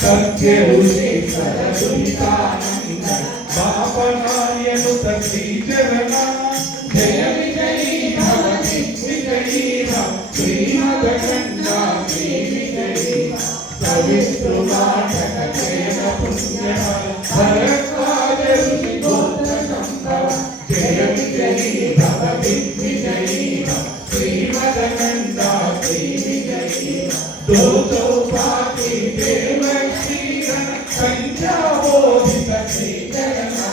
सत्य ऋषि सरस्वतीनंद पापनार्यनु श्री चरणा जय विजयी भवति विजयी श्रीमदखंडा श्री विजयी सवितृनाटक जय पुण्य भरद्वाज ऋषि गोत्र संभव जय विजयी भवति विजयी श्रीमदखंडा श्री विजयी दो चौपाती देव संख्याबोधित श्री चरणा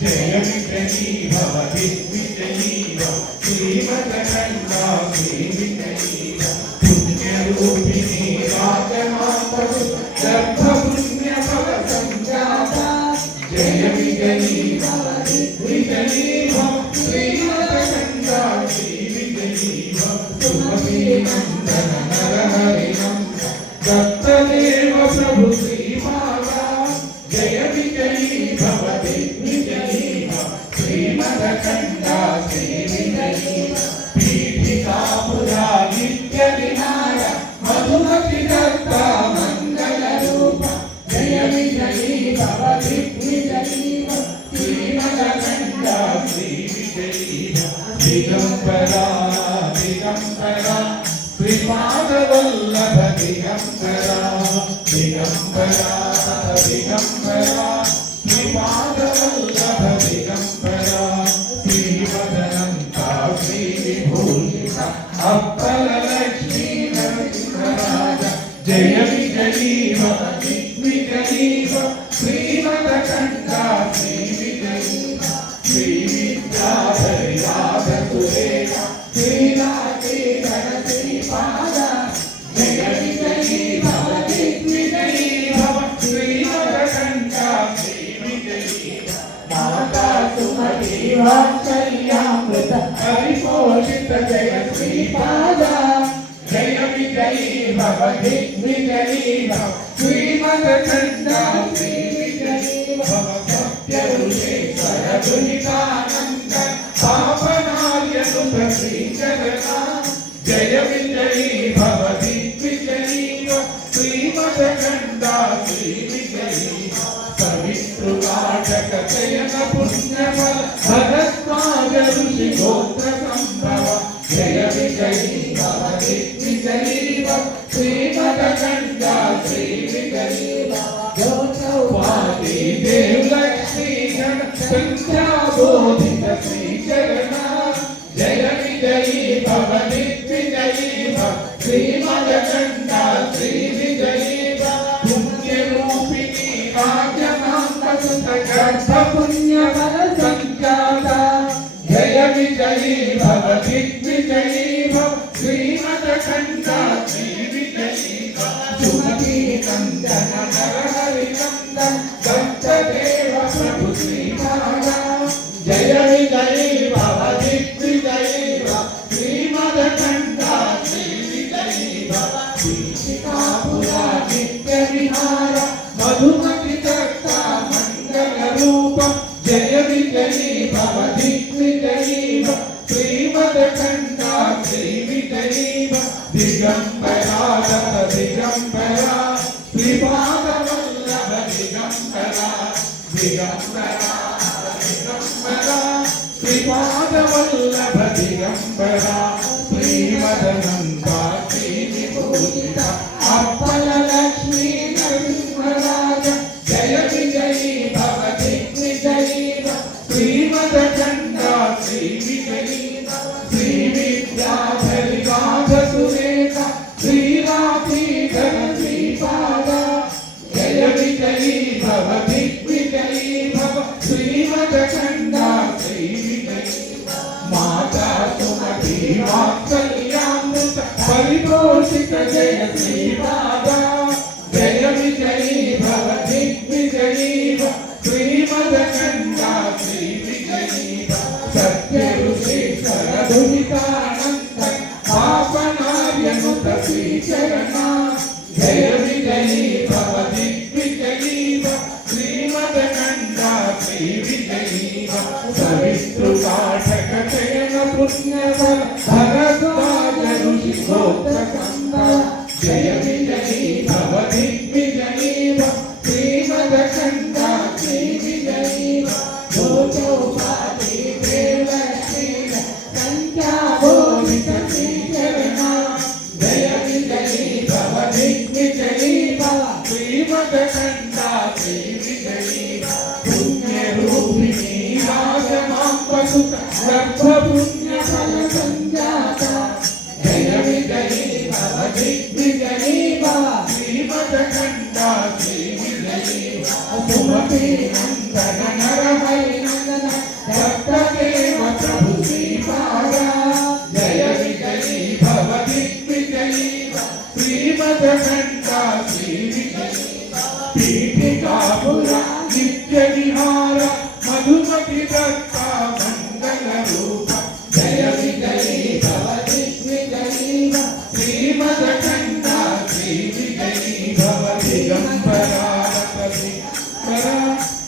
जय विजयी भवति विजयी श्रीमदखंडा श्री विजयी पुण्यरूपिणी राजमातु गर्भ पुण्य फल संजाता जय विजयी भवति विजयी श्रीमदखंडा श्री विजयी सुमती नंदन नरहरि नंदन दत्तदेव प्रभु जय विजयी भवति विजयी श्रीमदखंडा श्री विजयी पीठिकापुरा नित्य विहार मधुमति दत्ता मंगल रूप जय विजयी भवति विजयी श्रीमदखंडा श्री विजयी दिगंबरा दिगंबरा श्रीपादवल्लभ दिगंबरा दिगंबरा दिगंबरा श्रीपादवल्लभ दिगंबरा श्रीवदनंता श्रीविभूषिता अप्पलक्ष्मी नरसिंहराज जय विजयी भवति विजयी श्रीमदखंडा श्री विजयी श्रीविद्याधरि राधसुरेखा श्रीराजे श्रीपाद जय विजयी भवति विजयी श्रीमदखंडा श्री विजयी माता सुमती वात्सल्यामृत परिपोषित जय श्रीपाद जय विजयी भवति विजयी श्रीमदखंडा श्री विजयी सत्य ऋषि सरस्वतीनंद पापनार्यनु श्री चरणा जय विजयी भवति विजयी श्रीमदखंडा श्री विजयी सवितृनाटक जयन पुण्यफल भरद्वाज ऋषि गोत्र संभव जय विजयी भवति विजयी श्रीमदखंडा श्री विजयी चौपाती देवलक्ष्मी गण संख्याबोधित श्री चरणा जय विजयी भवति विजयी श्रीमदखंडा श्री विजयी पुण्यरूपिणी राजमातसुत पुण्य फल संजाता जय विजयी भवति विजयी श्रीमदखंडा श्री विजयी सुमती नंदन नरहरि नंदन दत्तदेव प्रभु श्रीपाद जय विजयी भवति विजयी श्रीमदखंडा श्री विजयी पीठिकापुरा नित्य विहार मधुमति दत्ता मंगल रूप जय विजयी भवति विजयी श्रीमदखंडा श्री विजयी दिगंबरा दत्त दिगंबरा श्रीपादवल्लभ दिगंबरा दिगंबरा दिगंबरा श्रीपादवल्लभ दिगंबरा श्रीवदनंता श्रीविभूषिता अप्पलक्ष्मी नरसिंहराज जय विजयी भवति विजयी श्रीमदखंडा श्री विजयी श्रीविद्याधरि राधसुरेखा श्रीराधीधर श्रीपाद जय विजयी भवति विजयी श्रीमदखंडा श्री विजयी माता सुमती वात्सल्यामृत परिपोषित जय श्रीपाद जय विजयी भवति विजयी श्रीमदखंडा श्री विजयी सत्य ऋषि सरस्वतीनंद पापनार्यनु श्री चरणा जय विजयी भवति विजयी श्रीमदखंडा श्री विजयी सवितृनाटक जयन पुण्यफल भरद्वाज ऋषि गोत्र संभव जय विजयी भव दिग्विजयी भव श्रीमदखण्ड श्रीविजयी भव चौपाटी देवलक्ष्मी संख्याबोधित श्रीचरणा जय विजयी भव दिग्विजयी भव श्रीमदखण्ड श्रीविजयी पुण्यरूपिणी राजमाम्बसुत गर्भपुण्यफल संजाता जय विजयी भव दिग्विजयी भव श्रीमदखण्ड श्रीविजयी सुमति नन्दन नरहरि नन्दन दत्तदेव प्रभु श्रीपादा जय विजयी भव दिग्विजयी भव श्रीमदखण्ड श्रीविजयी पीठिकापुरा नित्यविहार मधुमति दत्ता मंगल रूप जय विजयी भव दिग्विजयी भव श्रीमदखण्ड श्रीविजयी भव दिगंबरा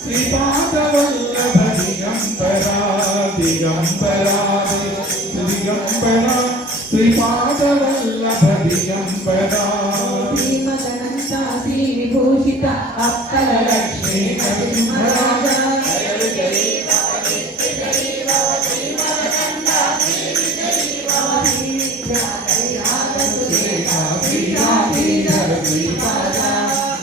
श्रीपादवल्लभ दिगंबरा दिगंबरा दिगंबरा श्रीपादवल्लभ दिगंबरा श्रीमदनन्ता श्रीविभूषित अक्कल लक्ष्मी नरसिंहराजा जय विजयी भव दिग्विजयी भव श्रीमदनन्द श्रीविजयी भव श्रीविद्याधरीराजसुरेखा श्रीराधीधर श्रीपादा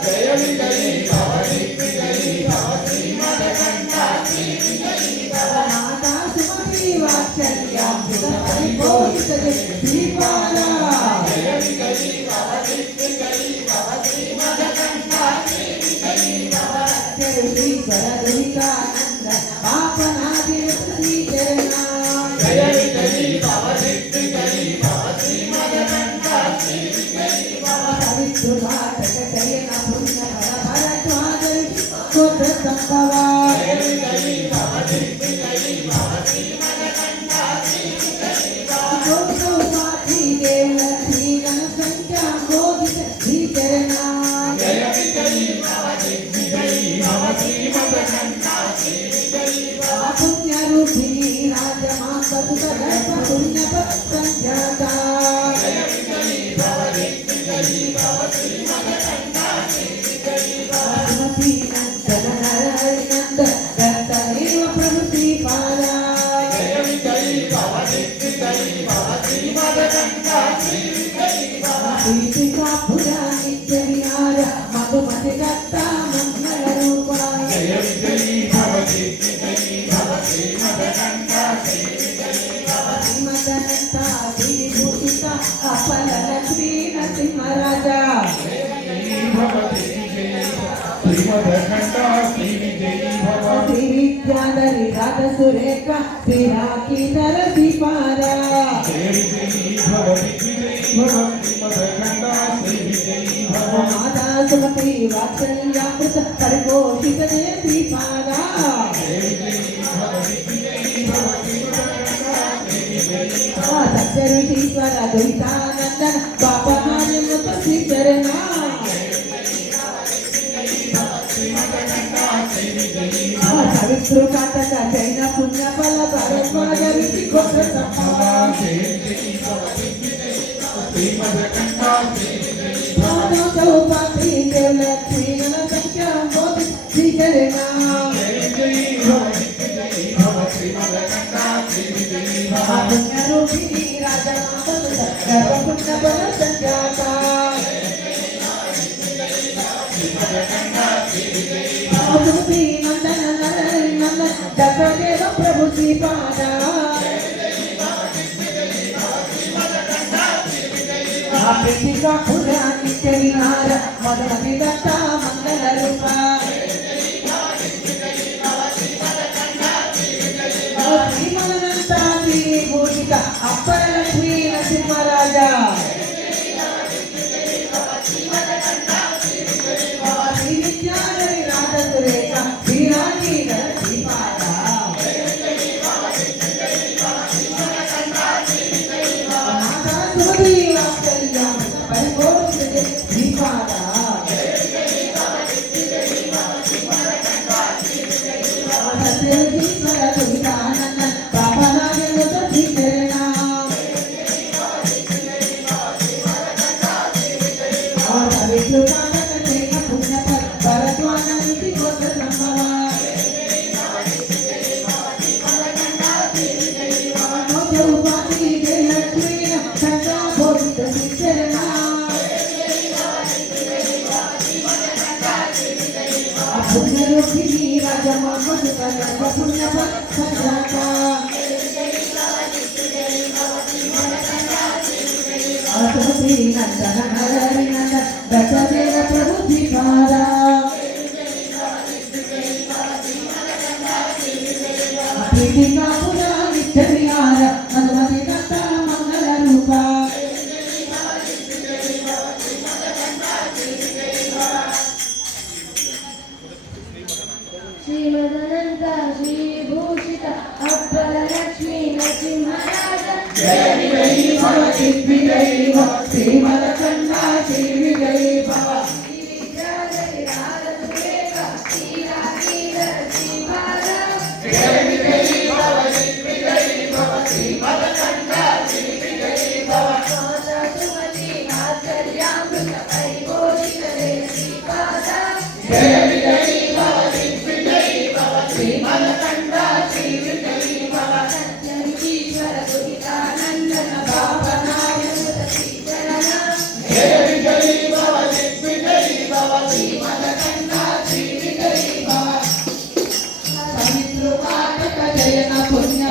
जय विजयी भव दिग्विजयी भव श्रीमदखण्ड श्रीविजयी भव माता सुमति वात्सल्यामृत परिपोषित श्रीपादा जय विजयी भव दिग्विजयी भव श्रीमदखण्ड श्रीविजयी भव श्रीश्वर दुहितानंद पापनादिवत श्रीचरणा जय विजयी भव दिग्विजयी भव श्रीमदखण्ड श्रीविजयी भव पवित्रभाटक शयन पुण्य फल भरद्वाज पुत्र संभवा जय विजयी भव दिग्विजयी भव श्रीमदखण्ड श्रीविजयी भव गौरवाती देवलक्ष्मी गण संख्या बोधित श्रीचरणा जय विजयी भव दिग्विजयी भव श्रीमदखण्ड श्रीविजयी भव पुण्य रूपिणी राजमाम्बसुत गर्भ पुण्य संख्याता जय विजयी भव दिग्विजयी भव श्रीमदखण्ड श्रीविजयी भव सुमति नंदन नरहरि नंदन दत्तदेव प्रभु श्रीपादा जय विजयी भव दिग्विजयी भव श्रीमदखण्ड श्रीविजयी भव पीठिकापुरा नित्यविहार मधुमति दत्ता मंगल रूपा जय विजयी भव दिग्विजयी भव श्रीमदखण्ड श्रीविजयी भव श्रीमदनन्ता श्रीविभूषित अफल लक्ष्मी नरसिंहराजा श्रीमदखण्ड श्रीविजयी भव श्रीविद्याधरी राजसुरेखा श्रीराखीधर श्रीपादा जय विजयी भव दिग्विजयी भव श्रीमदखण्ड श्रीविजयी भव माता सुमति वात्सल्यामृत परिपोषित श्रीपादा जय विजयी भव दिग्विजयी भव श्रीमदखण्ड श्रीविजयी भव सत्य ऋषीश्वर दुहितानंदन पापहार्यमुत श्रीचरणा पवित्रकातक जैन पुण्य फल भरद्वाज ऋषि गोत्र संभवा चौपाती देवलक्ष्मी गण संख्या बोधित श्रीचरणा पुण्य रूपिणी राजमाम्बसुत गर्भ पुण्य फल संख्याता सुमति नंदन नरहरि नंदन दत्तदेव प्रभु श्रीपादा पीठिकापुरा नित्यविहार मधुमति दत्ता मंगल रूपा श्रीमदनन्ता श्रीविभूषित अप्पर लक्ष्मी नरसिंहराजा श्रीविद्याधरी राजसुरेखा श्रीराखीधर श्रीपादा माता सुमति वात्सल्यामृत परिपोषित श्रीपादा सत्यजीश्वर दुहितानंदन पापनादिवत श्रीचरणा సవిత్రు కారక జయ పుణ్య భరద్వాజ ఋషి గోత్ర సంభవ ఉపాధి జయ లక్ష్మీ సంగా బోధిత శిక్షణ పుణ్యరూపిణి రాజమ మధుకర పుణ్య సంజాత అసతి నందన హరి నంద దశదేవ ప్రభు శ్రీపాద ప్రీతికా పురా నిత్య విహార మధుమతి దత్త మంగళ రూప శ్రీమదనంత శ్రీభూషిత అప్పల లక్ష్మీ నరసింహరాజ జయ విజయీ భవ దిగ్విజయీ భవ శ్రీమదకండా శ్రీ విజయీ భవ జయ విజయీ భవ దిగ్విజయీ భవ శ్రీమదకండా శ్రీ విజయీ భవ జయ విజయీ భవ దిగ్విజయీ భవ శ్రీమదకండా శ్రీ విజయీ భవ జయ విజయీ భవ దిగ్విజయీ భవ శ్రీమదకండా శ్రీ విజయీ భవ సవిత్రు కారక జయన పుణ్య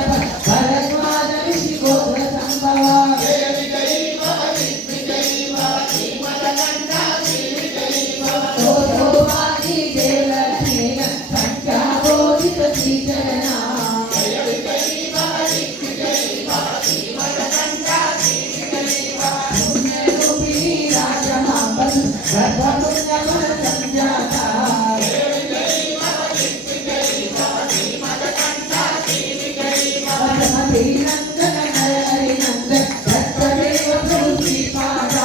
భరద్వాజ ఋషి గోత్ర సంభవ జయ విజయీ భవ దిగ్విజయీ భవ శ్రీమదకండా శ్రీ విజయీ భవ ఉపాధి జయ లక్ష్మీ సంఖ్యా బోధిత శ్రీచరణ జయ విజయీ భవ దిగ్విజయీ భవ శ్రీమదకండా శ్రీ విజయీ భవ పుణ్యరూపిణి రాజమాంబ సర్వపుణ్య సంజాత జయ విజయీ భవ దిగ్విజయీ భవ శ్రీమదకండా శ్రీ విజయీ భవ మధుమతి నందన హరి నంద దత్తదేవ ప్రభు శ్రీపాద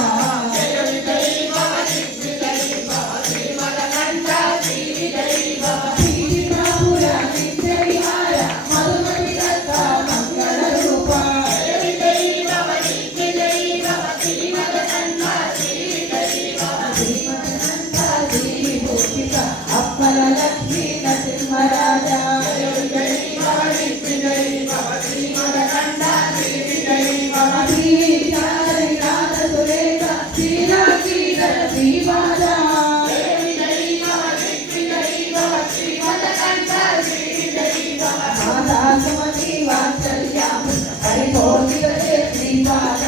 జయ విజయీ భవ దిగ్విజయీ భవ శ్రీమదకండా శ్రీ విజయీ భవ ప్రీతికా పురా నిత్య విహార మధుమతి దత్త మంగళ రూప జయ విజయీ భవ దిగ్విజయీ భవ శ్రీమదకండా శ్రీ విజయీ భవ శ్రీమదనంత శ్రీభూషిత అప్పల లక్ష్మీ నరసింహరాజ జయ విజయీ భవ దిగ్విజయీ భవ శ్రీమదకండా శ్రీ విజయీ భవ శ్రీచారి నాథ సురేఖ శ్రీరాజీధర శ్రీపాద జయ విజయీ భవ దిగ్విజయీ భవ శ్రీమదకండా శ్రీ విజయీ భవ మాతా సుమతి వాత్సల్యాం పరిపూర్ణిత శ్రీపాద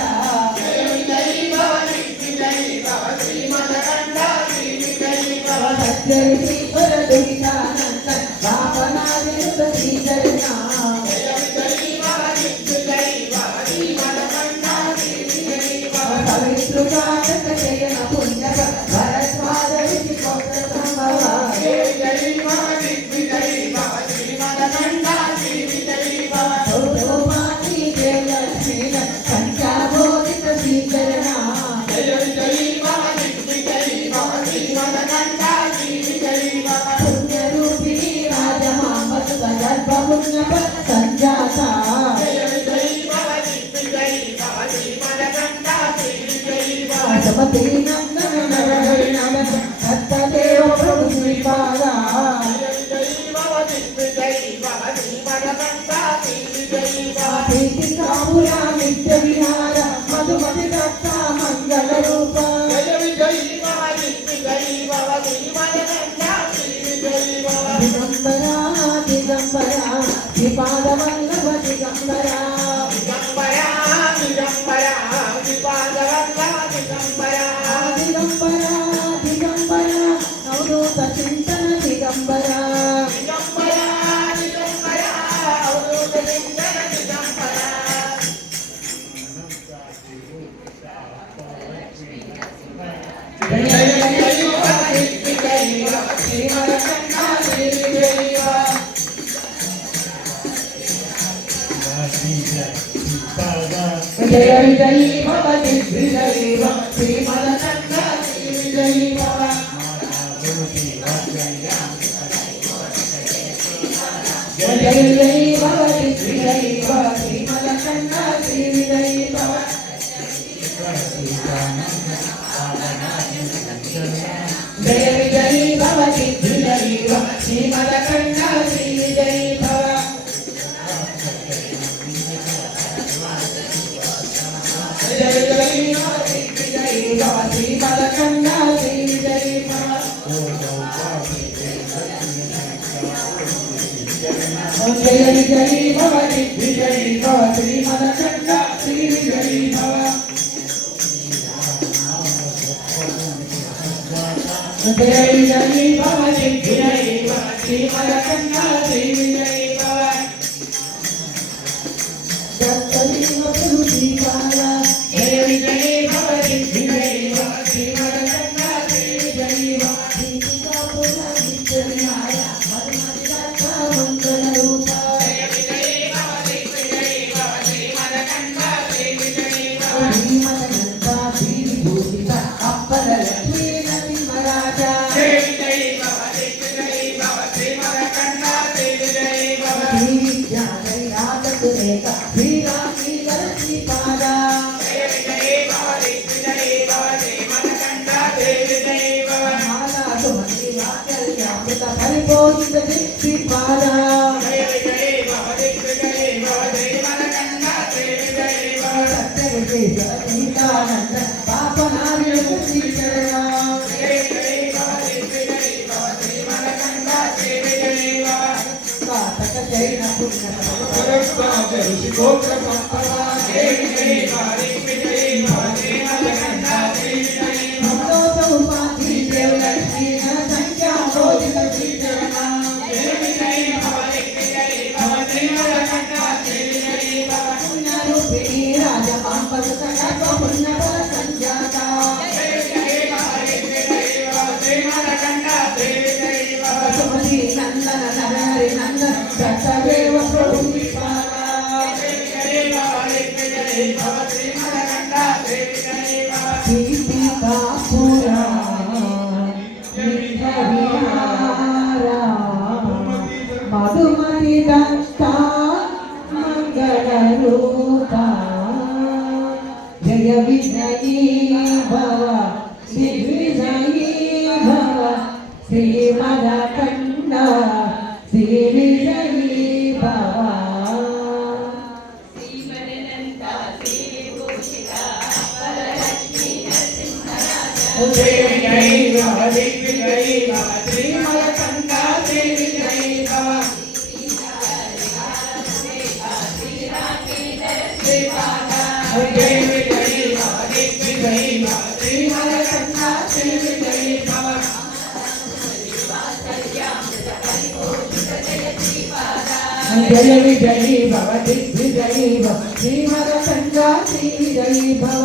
జయ విజయీ భవ దిగ్విజయీ భవ శ్రీమదకండా శ్రీ విజయీ భవ సత్యవిధీశ్వర దురితానంద పాపనాదిరుత శ్రీచరణ జయ విజయీ భవ దిగ్విజయీ భవ శ్రీమదకండా శ్రీ విజయీ భవ సవిత్రు కారక జయన పుణ్య భరద్వాజ ఋషి గోత్ర సంభవ జయ విజయీ భవ దిగ్విజయీ భవ శ్రీమదకండా శ్రీ విజయీ భవ ఉపాధి జయ లక్ష్మీ సంఖ్యా బోధిత శ్రీచరణ జయ విజయీ భవ దిగ్విజయీ భవ శ్రీమదకండా శ్రీ విజయీ భవ పుణ్యరూపిణి రాజమాంబ సర్వపుణ్య సంజాత జయ విజయీ భవ దిగ్విజయీ భవ శ్రీమదకండా శ్రీ విజయీ భవ సపతి నందన హరి నంద దత్తదేవ ప్రభు శ్రీపాద జయ విజయీ భవ దిగ్విజయీ భవ శ్రీమదకండా శ్రీ విజయీ భవ ప్రీతికా పురా నిత్య విహార మధుమతి దత్త మంగళ రూప జయ విజయీ భవ దిగ్విజయీ భవ శ్రీమదకండా శ్రీ విజయీ భవ దిగంబరా దిగంబరా శ్రీపాద వల్లభ దిగంబరా దిగంబరా దిగంబరా శ్రీపాద వల్లభ దిగంబరా దిగంబరా దిగంబరా నవదూత చింతన దిగంబరా దిగంబరా దిగంబరా నవదూత చింతన దిగంబరా జయ విజయీ భవ దిగ్విజయీ భవ శ్రీమదకండా శ్రీ విజయీ భవ జయ విజయీ భవ దిగ్విజయీ భవ శ్రీమదకండా శ్రీ విజయీ భవ జయ విజయీ భవ దిగ్విజయీ భవ శ్రీమదకండా శ్రీ విజయీ భవ శ్రీమదకండ శ్రీ విజయీ భవ జయ జయ విజయీ భవ శ్రీమదకండ శ్రీ విజయీ భవ జయ విజయీ భవ విజయీ భవ శ్రీమదకండ శ్రీ విజయీ భవ జయ విజయీ భవ విజయీ భవ శ్రీమదకండ శ్రీ విజయీ భవ జయ విజయీ భవ విజయీ భవ శ్రీమదకండ శ్రీ విజయీ భవ పరిపోషిత శక్తి పాదా సత్యగీతానంద పాపనార్యులకు శ్రీచరణ కాతక జైన పుణ్య ఋషిగోత్ర సంపద నందన నరహరి నందన దత్తదేవ ప్రభు మధుమతి దత్త మంగళ రూప జయ విజయీ భవ దిగ్విజయీ భవ శ్రీమదకండ శ్రీ విజయీ భవ జయ విజయీ భవ దిగ్విజయీ భవ శ్రీమదకండ శ్రీ విజయీ భవ జయ విజయీ భవ దిగ్విజయీ భవ శ్రీమదకండ శ్రీ విజయీ భవ జయ విజయీ భవ దిగ్విజయీ భవ శ్రీమదకండ శ్రీ విజయీ భవ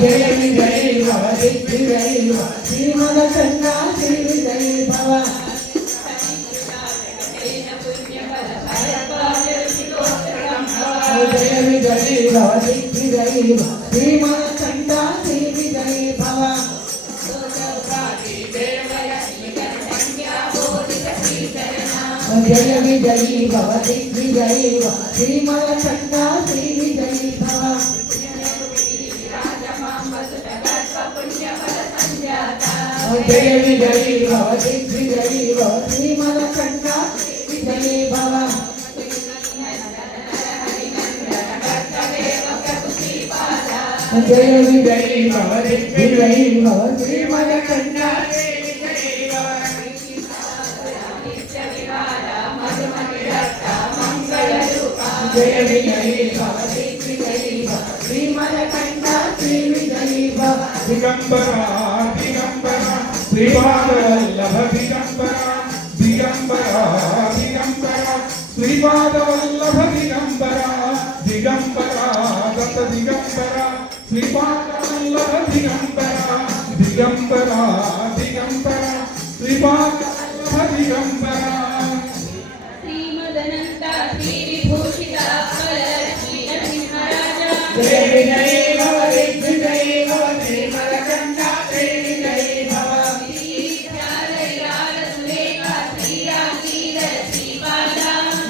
జయ విజయీ భవ దిగ్విజయీ భవ శ్రీమదకండ శ్రీ విజయీ భవ జయ విజయీ భవ దిగ్విజయీ భవ శ్రీమదకండ శ్రీ విజయీ భవ జయ విజయీ భవ దిగ్విజయీ భవ శ్రీమదకండ శ్రీ విజయీ భవ జయ విజయీ భవ దిగ్విజయీ భవ శ్రీమదకండ విజయీ భవ జయ విజయీ భవ దిగ్విజయీ భవ శ్రీమదకండ జయ విజయీ భవ దిగ్విజయీ భవ శ్రీమదకండ శ్రీ విజయీ భవ దిగంబరా దిగంబరా శ్రీపాదవల్లభ దిగంబరా దిగంబరా దిగంబరా శ్రీపాదవల్లభ దిగంబరా దిగంబరా దత్త దిగంబరా శ్రీపాదవల్లభ దిగంబరా దిగంబరా దిగంబరా శ్రీపాదవల్లభ దిగంబరా శ్రీమదనంత శ్రీ విభూషిత వరలక్ష్మీ నరసింహరాజా జయ విజయీ భవ దిగ్విజయీ భవ శ్రీమదకండ శ్రీ విజయీ భవ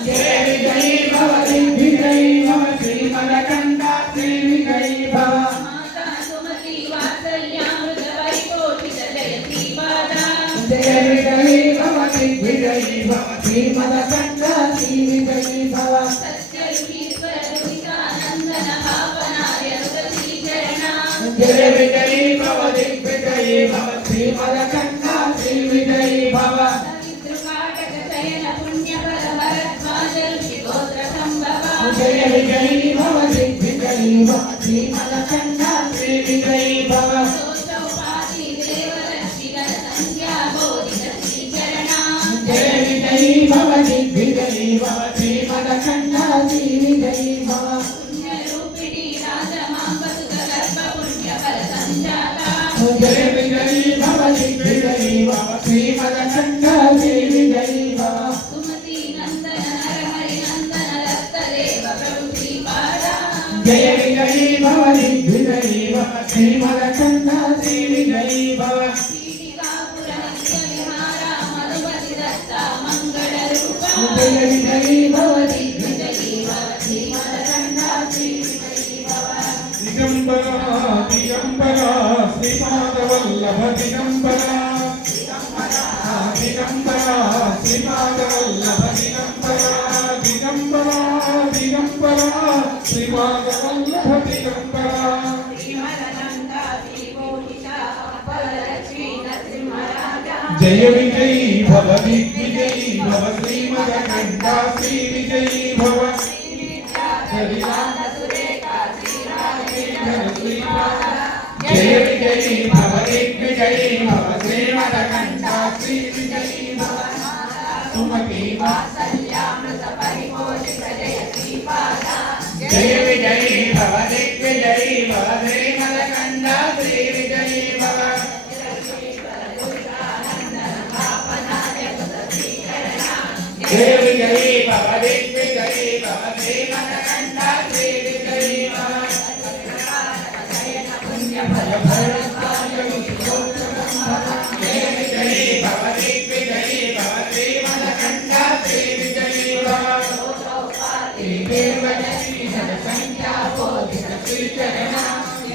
జయ విజయీ భవ దిగ్విజయీ భవ శ్రీమదకండ శ్రీ విజయీ భవ మాతా సుమతి వాత్సల్యామృత శ్రీమదకండ శ్రీ విజయీ భవ జయ విజయీ భవ దిగ్విజయీ భవ శ్రీమదకండ శ్రీ విజయీ భవ జయ విజయీ భవ దిగ్విజయీ భవ శ్రీమదకండ శ్రీ విజయీ భవ జయ విజయీ భవ దిగ్విజయీ భవ శ్రీమదకండ శ్రీ విజయీ భవ జయ విజయీ భవ దిగ్విజయీ భవ శ్రీమదకండ శ్రీ విజయీ భవ జయ విజయీ భవ దిగ్విజయీ భవ శ్రీమదకండ శ్రీ విజయీ భవ జయ విజయీ భవ దిగ్విజయీ భవ శ్రీమదకండ శ్రీ విజయీ భవ దిగంబరా దిగంబరా శ్రీపాదవల్లభ దిగంబరా దిగంబరా శ్రీపాదవల్లభ దిగంబరా దిగంబరా దిగంబరా శ్రీపాదవల్లభ దిగంబరా జయ విజయీ భవ దిగ్విజయీ భవ శ్రీమదకండ శ్రీ విజయీ భవ జయ విజయీ భవ దిగ్విజయీ భవ శ్రీమదకండ శ్రీ విజయీ భవ సుమతి జయ విజయీ భవ దిగ్విజయీ భవ శ్రీమదకండ శ్రీ విజయీ భవ జయ విజయీ భవ దిగ్విజయీ భవ శ్రీమదకండ శ్రీ విజయీ భవ జయ విజయీ భవ దిగ్విజయీ భవ శ్రీమదకండ శ్రీ విజయీ భవ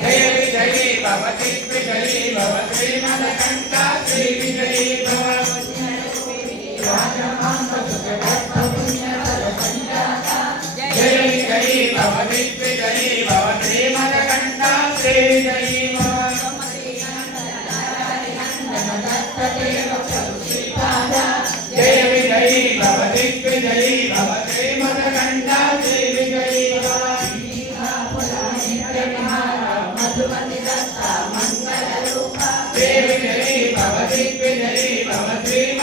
జయ విజయీ భవ దిగ్విజయీ భవ శ్రీమదకండ శ్రీ విజయీ భవ జయ విజయీ భవ దిగ్విజయీ భవ శ్రీమదకండ శ్రీ విజయీ భవ జయ విజయీ భవ దిగ్విజయీ భవ శ్రీమదకండ శ్రీ విజయీ భవ జయ విజయీ భవ దిగ్విజయీ భవ శ్రీమదకండ